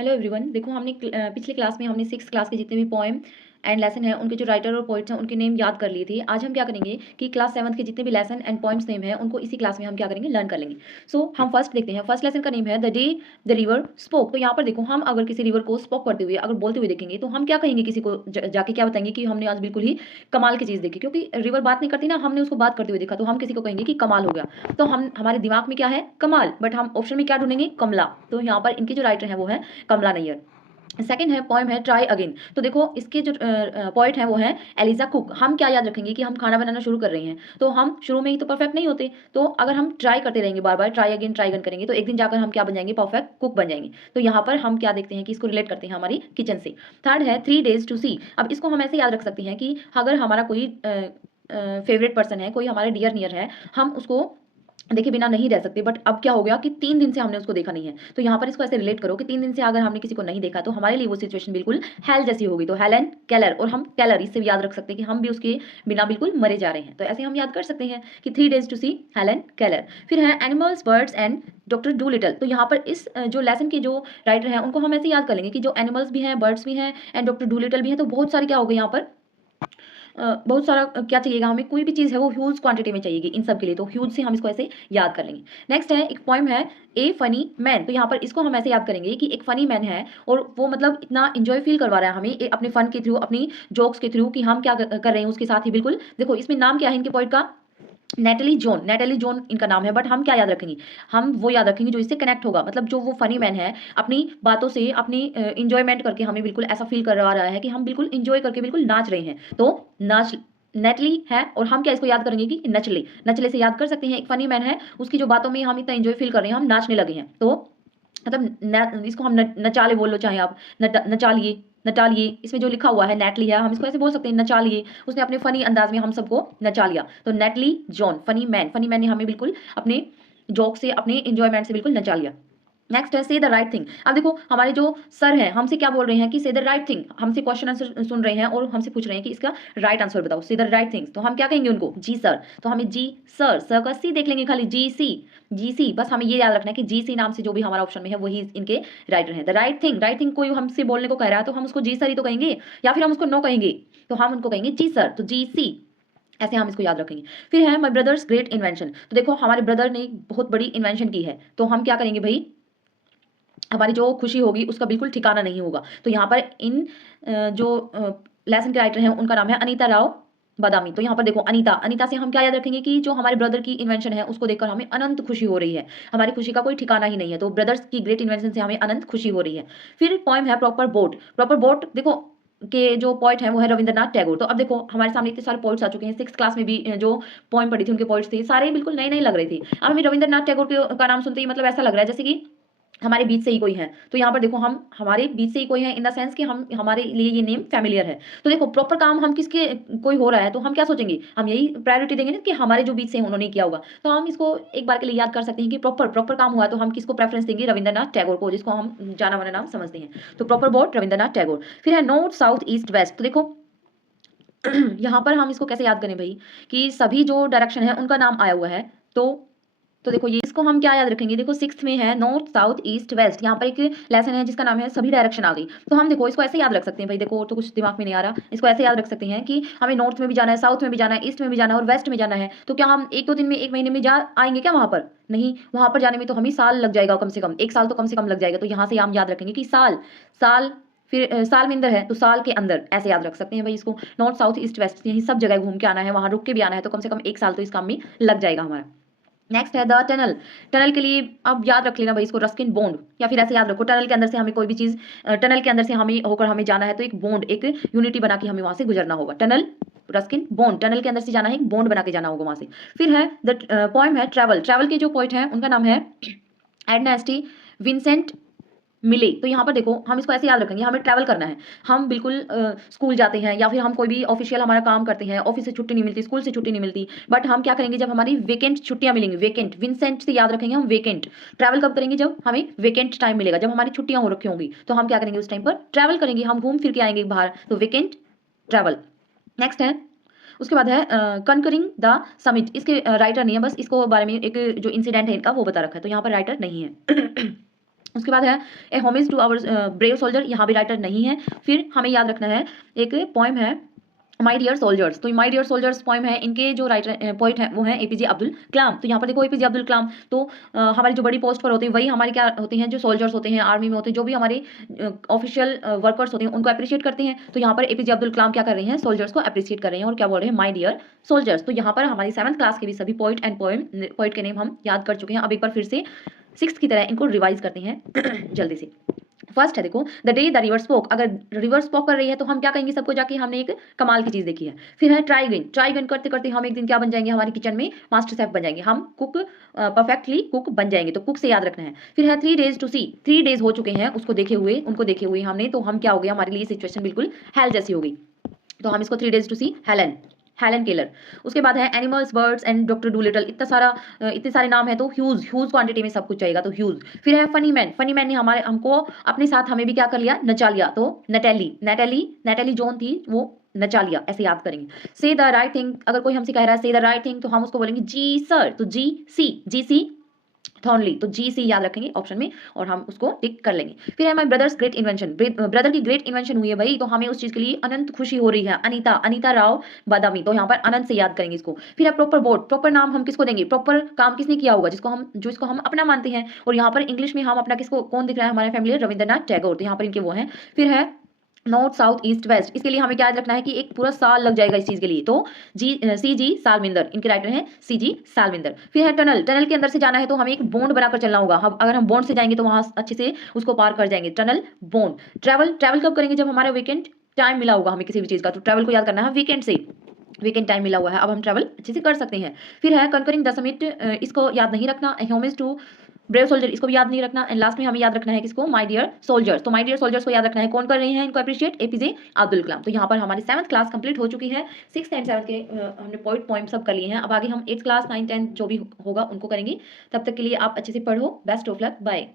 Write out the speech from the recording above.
Hello everyone. देखो हमने पिछले क्लास में हमने 6th क्लास के जितने भी पोएम एंड लेसन हैं उनके जो राइटर और पोइट्स हैं उनके नेम याद कर लिए थे। आज हम क्या करेंगे कि क्लास 7th के जितने भी लेसन एंड पोएम्स नेम हैं उनको इसी क्लास में हम क्या करेंगे, लर्न कर लेंगे। सो हम फर्स्ट देखते हैं। फर्स्ट लेसन का नेम है the day the river spoke. तो यहाँ पर देखो, हम अगर किसी रिवर को स्पोक करते हुए अगर बोलते हुए देखेंगे तो हम क्या कहेंगे, किसी को जाके क्या बताएंगे कि हमने आज बिल्कुल ही कमाल की चीज़ देखी। क्योंकि रिवर बात नहीं करती ना, हमने उसको बात करते हुए देखा तो हम किसी को कहेंगे कि कमाल हो गया। तो हम हमारे दिमाग में क्या है, कमाल, बट हम ऑप्शन में क्या ढूंढेंगे, कमला। तो यहाँ पर इनके जो राइटर हैं वो है कमला नैयर। सेकंड है पोएम है ट्राई अगेन। तो देखो इसके जो पोइट हैं वो है एलिजा कुक। हम क्या याद रखेंगे कि हम खाना बनाना शुरू कर रहे हैं तो हम शुरू में ही तो परफेक्ट नहीं होते। तो अगर हम ट्राई करते रहेंगे, बार बार ट्राई अगेन करेंगे तो एक दिन जाकर हम क्या बन जाएंगे, परफेक्ट कुक बन जाएंगे। तो यहाँ पर हम क्या देखते हैं कि इसको रिलेट करते हैं हमारी किचन से। थर्ड है 3 days टू सी। अब इसको हम ऐसे याद रख सकते हैं कि अगर हमारा कोई फेवरेट पर्सन है, कोई हमारे डियर नियर है, हम उसको देखे बिना नहीं रह सकते। बट अब क्या हो गया कि 3 दिन से हमने उसको देखा नहीं है। तो यहाँ पर इसको ऐसे रिलेट करो कि 3 दिन से अगर हमने किसी को नहीं देखा तो हमारे लिए वो सिचुएशन बिल्कुल हेल जैसी होगी। तो हेलन केलर, और हम केलर इससे भी याद रख सकते हैं कि हम भी उसके बिना बिल्कुल मरे जा रहे हैं। तो ऐसे हम याद कर सकते हैं कि 3 days to see Helen Keller. फिर है animals birds and Doctor Dolittle. तो यहाँ पर इस जो लेसन के जो राइटर हैं उनको हम ऐसे याद कर लेंगे कि जो एनिमल्स भी हैं, बर्ड्स भी हैं एंड डॉक्टर डू लिटल भी हैं। तो बहुत सारे क्या हो गए यहाँ पर, बहुत सारा क्या चाहिएगा हमें, कोई भी चीज़ है वो ह्यूज क्वांटिटी में चाहिएगी इन सब के लिए। तो ह्यूज से हम इसको ऐसे याद कर लेंगे। नेक्स्ट है एक पोएम है ए फनी मैन। तो यहाँ पर इसको हम ऐसे याद करेंगे कि एक फनी मैन है और वो मतलब इतना इंजॉय फील करवा रहा है हमें अपने फन के थ्रू, अपनी जोक्स के थ्रू, कि हम क्या कर रहे हैं उसके साथ ही। बिल्कुल देखो इसमें नाम क्या है इनके पोइट का, नेटली जॉन। नेटली जॉन इनका नाम है, बट हम क्या याद रखेंगे, हम वो याद रखेंगे जो इससे कनेक्ट होगा। मतलब जो वो फनी मैन है अपनी बातों से, अपनी इंजॉयमेंट करके हमें बिल्कुल ऐसा फील करवा रहा है कि हम बिल्कुल इंजॉय करके बिल्कुल नाच रहे हैं। तो नाच नेटली है, और हम क्या इसको याद करेंगे कि नचले। नचले से याद कर सकते हैं, एक फनी मैन है उसकी जो बातों में हम इतना इंजॉय फील कर रहे हैं, हम नाचने लगे हैं। तो मतलब इसको हम नचाले बोल लो, चाहे आप नचा लिए, नचा लिए। इसमें जो लिखा हुआ है नेटली है, हम इसको ऐसे बोल सकते हैं नचा लिए। उसने अपने फनी अंदाज में हम सबको नचा लिया। तो neatly John funny man, funny man ने हमें बिल्कुल अपने जोक से, अपने इंजॉयमेंट से बिल्कुल नचा लिया। नेक्स्ट है से द राइट थिंग। अब देखो हमारे जो सर हैं हमसे क्या बोल रहे हैं कि से द राइट थिंग। हमसे क्वेश्चन आंसर सुन रहे हैं और हमसे पूछ रहे हैं कि इसका राइट आंसर बताओ, से द राइट थिंग्स। तो हम क्या कहेंगे उनको, जी सर। तो हमें जी सर, सर का सी देख लेंगे खाली, जी सी, जी सी। बस हमें ये याद रखना है कि जी सी नाम से जो भी हमारा ऑप्शन में है वही इनके राइटर हैं। The right thing, right thing कोई हमसे बोलने को कह रहा है तो हम उसको जी सर ही तो कहेंगे, या फिर हम उसको नो कहेंगे तो हम उनको कहेंगे जी सर। तो जी सी, ऐसे हम इसको याद रखेंगे। फिर है माई ब्रदर्स ग्रेट इन्वेंशन। तो देखो हमारे ब्रदर ने एक बहुत बड़ी इन्वेंशन की है, तो हम क्या करेंगे भाई, हमारी जो खुशी होगी उसका बिल्कुल ठिकाना नहीं होगा। तो यहाँ पर इन जो लेसन के राइटर हैं उनका नाम है अनीता राव बादामी। तो यहाँ पर देखो अनीता, अनीता से हम क्या याद रखेंगे कि जो हमारे ब्रदर की इन्वेंशन है उसको देखकर हमें अनंत खुशी हो रही है, हमारी खुशी का कोई ठिकाना ही नहीं है। तो ब्रदर्स की ग्रेट इन्वेंशन से हमें अनंत खुशी हो रही है। फिर पोएम है प्रॉपर बोट। प्रॉपर बोट देखो के जो पोइट है वो है रविंद्रनाथ टैगोर। तो अब देखो हमारे सामने इतने सारे पोइट्स आ चुके हैं, 6th क्लास में भी जो पोएम पढ़ी थी उनके पोइट्स थे, सारे बिल्कुल नए नए लग रहे थे। अब हमें रविंद्रनाथ टैगोर का नाम सुनते ही मतलब ऐसा लग रहा है जैसे कि हमारे बीच से ही कोई है। तो यहाँ पर देखो हम हमारे बीच से ही कोई है इन द सेंस कि हम, हमारे लिए ये नेम फैमिलियर है। तो देखो प्रॉपर काम हम किसके कोई हो रहा है तो हम क्या सोचेंगे, हम यही प्रायोरिटी देंगे ना कि हमारे जो बीच से उन्होंने किया होगा। तो हम इसको एक बार के लिए याद कर सकते हैं कि प्रॉपर प्रॉपर काम हुआ तो हम किसको प्रेफरेंस देंगे, रविंद्रनाथ टैगोर को, जिसको हम जाना माना नाम समझते हैं। तो प्रॉपर बोट रविंद्रनाथ टैगोर। फिर है नॉर्थ साउथ ईस्ट वेस्ट। तो देखो यहाँ पर हम इसको कैसे याद करें भाई, कि सभी जो डायरेक्शन है उनका नाम आया हुआ है। तो देखो ये इसको हम क्या याद रखेंगे, देखो 6th में है नॉर्थ साउथ ईस्ट वेस्ट। यहाँ पर एक लेसन है जिसका नाम है सभी डायरेक्शन आ गई। तो हम देखो इसको ऐसे याद रख सकते हैं भाई, देखो तो कुछ दिमाग में नहीं आ रहा, इसको ऐसे याद रख सकते हैं कि हमें नॉर्थ में भी जाना है, साउथ में भी जाना है, ईस्ट में भी जाना है और वेस्ट में जाना है। तो क्या हम 1-2 दिन में, 1 महीने में जा आएंगे क्या वहाँ पर, नहीं, वहाँ पर जाने में तो हमें साल लग जाएगा, कम से कम 1 साल तो कम से कम लग जाएगा। तो यहाँ से हम याद रखेंगे कि साल, साल, फिर साल में अंदर है तो साल के अंदर, ऐसे याद रख सकते हैं भाई इसको। नॉर्थ साउथ ईस्ट वेस्ट यही सब जगह घूम के आना है, वहाँ रुक के भी आना है, तो कम से कम 1 साल तो इस काम में लग जाएगा हमारा। नेक्स्ट है द टनल। टनल के लिए अब याद रख लेना भाई इसको, रस्किन बॉन्ड, या फिर ऐसे याद रखो टनल के अंदर से हमें कोई भी चीज, टनल के अंदर से हमें होकर हमें जाना है तो एक बॉन्ड, एक यूनिटी बना के हमें वहां से गुजरना होगा। टनल रस्किन बॉन्ड, टनल के अंदर से जाना है, एक बॉन्ड बना के जाना होगा वहां से। फिर है द पोएम है ट्रैवल। ट्रैवल के जो पोइट है उनका नाम है एडना एस्टी विंसेंट मिले। तो यहाँ पर देखो हम इसको ऐसे याद रखेंगे, हमें ट्रैवल करना है, हम बिल्कुल स्कूल जाते हैं या फिर हम कोई भी ऑफिशियल हमारा काम करते हैं, ऑफिस से छुट्टी नहीं मिलती, स्कूल से छुट्टी नहीं मिलती, बट हम क्या करेंगे जब हमारी वेकेंट छुट्टियां मिलेंगी, वेकेंट विंसेंट से याद रखेंगे हम वेकेंट। ट्रैवल कब करेंगे, जब हमें वेकेंट टाइम मिलेगा, जब हमारी छुट्टियां हो रखी होंगी तो हम क्या करेंगे उस टाइम पर ट्रैवल करेंगे, हम घूम फिर के आएंगे बाहर, तो वेकेंट ट्रैवल। नेक्स्ट है उसके बाद है कनकरिंग द समिट। इसके राइटर नहीं है, बस इसको बारे में एक जो इंसिडेंट है इनका वो बता रखा है, तो यहाँ पर राइटर नहीं है। उसके बाद है a homage to our brave soldier, यहाँ भी राइटर नहीं है। फिर हमें याद रखना है एक पोएम है माय डियर सोल्जर्स, तो माय डियर सोल्जर्स पोएम है, इनके जो राइटर पोइट हैं वो हैं एपीजे अब्दुल कलाम। तो यहाँ पर देखो एपीजे अब्दुल कलाम, तो हमारी जो बड़ी पोस्ट पर होते हैं वही हमारे क्या होते हैं, जो सोल्जर्स होते हैं, आर्मी में होते हैं, जो भी हमारे ऑफिशियल वर्कर्स होते हैं उनको अप्रिशिएट करते हैं। तो यहाँ पर एपीजे अब्दुल कलाम क्या कर रहे हैं, सोल्जर्स को अप्रिशिएट कर रहे हैं और क्या बोल रहे हैं, माय डियर सोल्जर्स। तो यहाँ पर हमारी 7th क्लास के भी सभी पोइट एंड पोइट के नेम हम याद कर चुके हैं। अब एक बार फिर से 6th की तरह इनको रिवाइज करते हैं जल्दी से। फर्स्ट है देखो the day the river spoke, अगर रिवर स्पोक कर रही है तो हम क्या कहेंगे सबको जाके, हमने एक कमाल की चीज देखी है। फिर है ट्राइगन, ट्राइगन करते करते हम एक दिन क्या बन जाएंगे, हमारी किचन में मास्टर शेफ बन जाएंगे, हम कुक परफेक्टली कुक बन जाएंगे। तो कुक से याद रखना है। फिर है 3 days टू सी, 3 days हो चुके हैं उसको देखे हुए, उनको देखे हुए हमने, तो हम क्या हो गया, हमारे लिए सिचुएशन बिल्कुल हेल जैसी हो गई। तो हम इसको 3 days to see Helen, Helen Keller. उसके बाद है animals birds and Doctor Dolittle, इतने सारे नाम है तो ह्यूज ह्यूज क्वांटिटी में सब कुछ चाहिएगा, तो ह्यूज। फिर है फनी मैन, फनी मैन ने हमारे हमको अपने साथ हमें भी क्या कर लिया, नचा लिया, तो नटेली, नटेली नटेली जोन थी वो नचा लिया, ऐसे याद करेंगे। से द राइट थिंग, अगर कोई हमसे कह रहा है से द राइट थिंग तो हम उसको बोलेंगे जी सर, तो जी सी थॉर्नली, तो जी सी याद रखेंगे ऑप्शन में और हम उसको टिक कर लेंगे। फिर है my brothers great invention, brother की ग्रेट इन्वेंशन हुई है भाई, तो हमें उस चीज के लिए अनंत खुशी हो रही है, अनीता, अनीता राव बादामी, तो यहाँ पर अनंत से याद करेंगे इसको। फिर है प्रॉपर बोर्ड, प्रॉपर नाम हम किसको देंगे, प्रॉपर काम किसने किया होगा, जिसको हम अपना मानते हैं, और यहाँ पर इंग्लिश में हम अपना किसको कौन दिख रहा है, हमारे फैमिली रविंद्रनाथ टैगोर, तो यहाँ पर इनके वो हैं। फिर है नॉर्थ साउथ ईस्ट वेस्ट, इसके लिए हमें क्या याद रखना है कि एक पूरा साल लग जाएगा इस चीज के लिए, तो सी जी सालविंदर, इनके राइटर हैं सी जी सालविंदर। फिर है टनल, टनल के अंदर से जाना है तो हमें एक बॉन्ड बनाकर चलना होगा, अगर हम बॉन्ड से जाएंगे तो वहां अच्छे से उसको पार कर जाएंगे, टनल बॉन्ड। ट्रैवल, ट्रैवल कब करेंगे, जब हमारा वीकेंड टाइम मिला होगा हमें किसी भी चीज का, तो ट्रैवल को याद करना है वीकेंड से, वीकेंड टाइम मिला हुआ है, अब हम ट्रैवल अच्छे से कर सकते हैं। फिर है कंकरिंग द समिट, इसको याद नहीं रखना, होमेज टू ब्रेव सोल्जर, इसको भी याद नहीं रखना। एंड लास्ट में हमें याद रखना है किसको, माय डियर सोल्जर्स, तो माय डियर सोल्जर्स को याद रखना है, कौन कर रहे हैं इनको अप्रिशिएट, एपीजे अब्दुल कलाम। तो यहाँ पर हमारी 7th क्लास कंप्लीट हो चुकी है, 6th एंड 7th के हमने पॉइंट पॉइंट सब कर लिए हैं। अब आगे हम 8th क्लास 9th 10th जो भी होगा उनको करेंगे। तब तक के लिए आप अच्छे से पढ़ो, बेस्ट ऑफ लक, बाय।